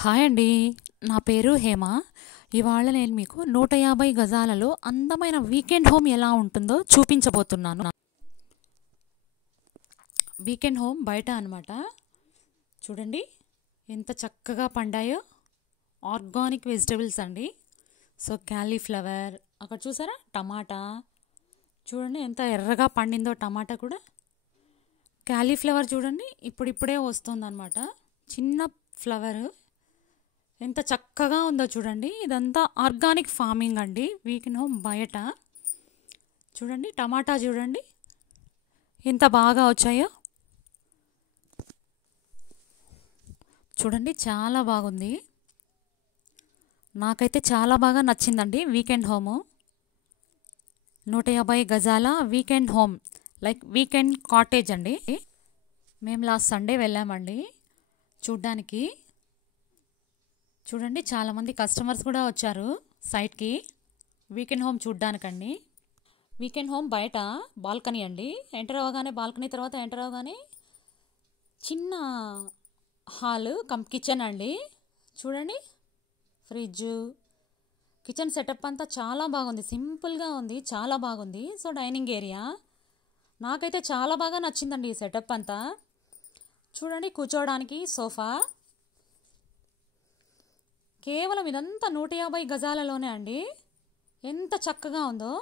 Hi అండి. నా పేరు హేమ. ఇవాళ నేను మీకు 150 గజాలలో అందమైన వీకెండ్ హోమ్ ఎలా ఉంటుందో చూపించబోతున్నాను. వీకెండ్ హోమ్ బయట అన్నమాట. చూడండి ఎంత చక్కగా పండాయో. ఆర్గానిక్ వెజిటబుల్స్ అండి. సో క్యాలీఫ్లవర్, అక్కడ చూసారా టమాటా, చూడండి ఎంత ఎర్రగా పండిందో టమాటా కూడా. క్యాలీఫ్లవర్ చూడండి ఇప్పుడిప్పుడే వస్తుందన్నమాట. చిన్న ఫ్లవర్ ఎంత చక్కగా ఉందో చూడండి. ఇదంతా ఆర్గానిక్ ఫార్మింగ్ అండి వీకెండ్ హోమ్ బయట. చూడండి టమాటా చూడండి ఎంత బాగా వచ్చాయో. చూడండి చాలా బాగుంది. నాకైతే చాలా బాగా నచ్చిందండి వీకెండ్ హోము. 150 గజాల weekend home, like weekend cottage అండి. మేము లాస్ట్ సండే వెళ్ళామండి చూడ్డానికి. చూడండి చాలామంది కస్టమర్స్ కూడా వచ్చారు సైట్కి వీకెండ్ హోమ్ చూడ్డానికండి. వీకెండ్ హోమ్ బయట బాల్కనీ అండి. ఎంటర్ అవ్వగానే బాల్కనీ తర్వాత ఎంటర్ అవ్వగానే చిన్న హాల్ కమ్ కిచెన్ అండి. చూడండి ఫ్రిడ్జ్, కిచెన్ సెటప్ అంతా చాలా బాగుంది, సింపుల్గా ఉంది, చాలా బాగుంది. సో డైనింగ్ ఏరియా నాకైతే చాలా బాగా నచ్చిందండి ఈ సెటప్ అంతా. చూడండి కూర్చోవడానికి సోఫా. కేవలం ఇదంతా 150 గజాలలోనే అండి. ఎంత చక్కగా ఉందో.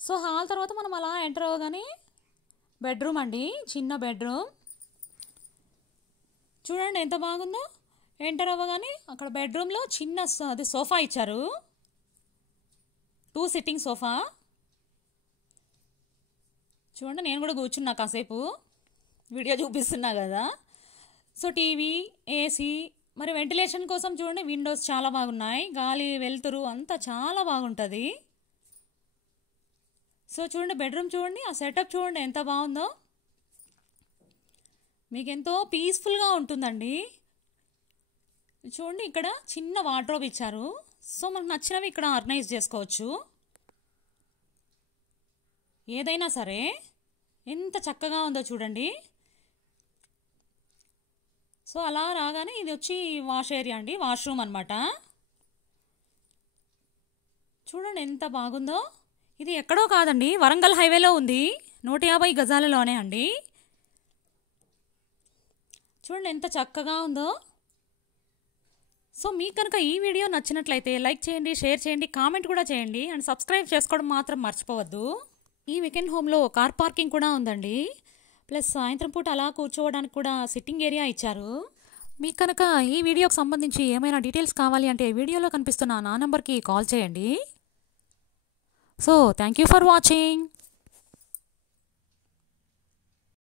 సో హాల్ తర్వాత మనం అలా ఎంటర్ అవ్వగానే బెడ్రూమ్ అండి, చిన్న బెడ్రూమ్. చూడండి ఎంత బాగుందో. ఎంటర్ అవ్వగానే అక్కడ బెడ్రూమ్లో చిన్న అది సోఫా ఇచ్చారు, 2 సిట్టింగ్ సోఫా. చూడండి నేను కూడా కూర్చున్నా కాసేపు, వీడియో చూపిస్తున్నా కదా. సో టీవీ, ఏసీ, మరి వెంటిలేషన్ కోసం చూడండి విండోస్ చాలా బాగున్నాయి, గాలి వెలుతురు అంతా చాలా బాగుంటుంది. సో చూడండి బెడ్రూమ్ చూడండి, ఆ సెటప్ చూడండి ఎంత బాగుందో. మీకు ఎంతో పీస్ఫుల్గా ఉంటుందండి. చూడండి ఇక్కడ చిన్న వార్డ్రోబ్ ఇచ్చారు. సో మనకు నచ్చినవి ఇక్కడ ఆర్గనైజ్ చేసుకోవచ్చు ఏదైనా సరే. ఎంత చక్కగా ఉందో చూడండి. సో అలా రాగానే ఇది వచ్చి వాష్ ఏరియా అండి, వాష్రూమ్ అనమాట. చూడండి ఎంత బాగుందో. ఇది ఎక్కడో కాదండి, వరంగల్ హైవేలో ఉంది, 150 గజాలలోనే అండి. చూడండి ఎంత చక్కగా ఉందో. సో మీకు కనుక ఈ వీడియో నచ్చినట్లయితే లైక్ చేయండి, షేర్ చేయండి, కామెంట్ కూడా చేయండి, అండ్ సబ్స్క్రైబ్ చేసుకోవడం మాత్రం మర్చిపోవద్దు. ఈ వీకెండ్ హోమ్లో కార్ పార్కింగ్ కూడా ఉందండి. ప్లస్ సాయంత్రం పూట అలా కూర్చోవడానికి కూడా సిట్టింగ్ ఏరియా ఇచ్చారు. మీకు కనుక ఈ వీడియోకి సంబంధించి ఏమైనా డీటెయిల్స్ కావాలి అంటే వీడియోలో కనిపిస్తున్న నా నెంబర్కి కాల్ చేయండి. So thank you for watching.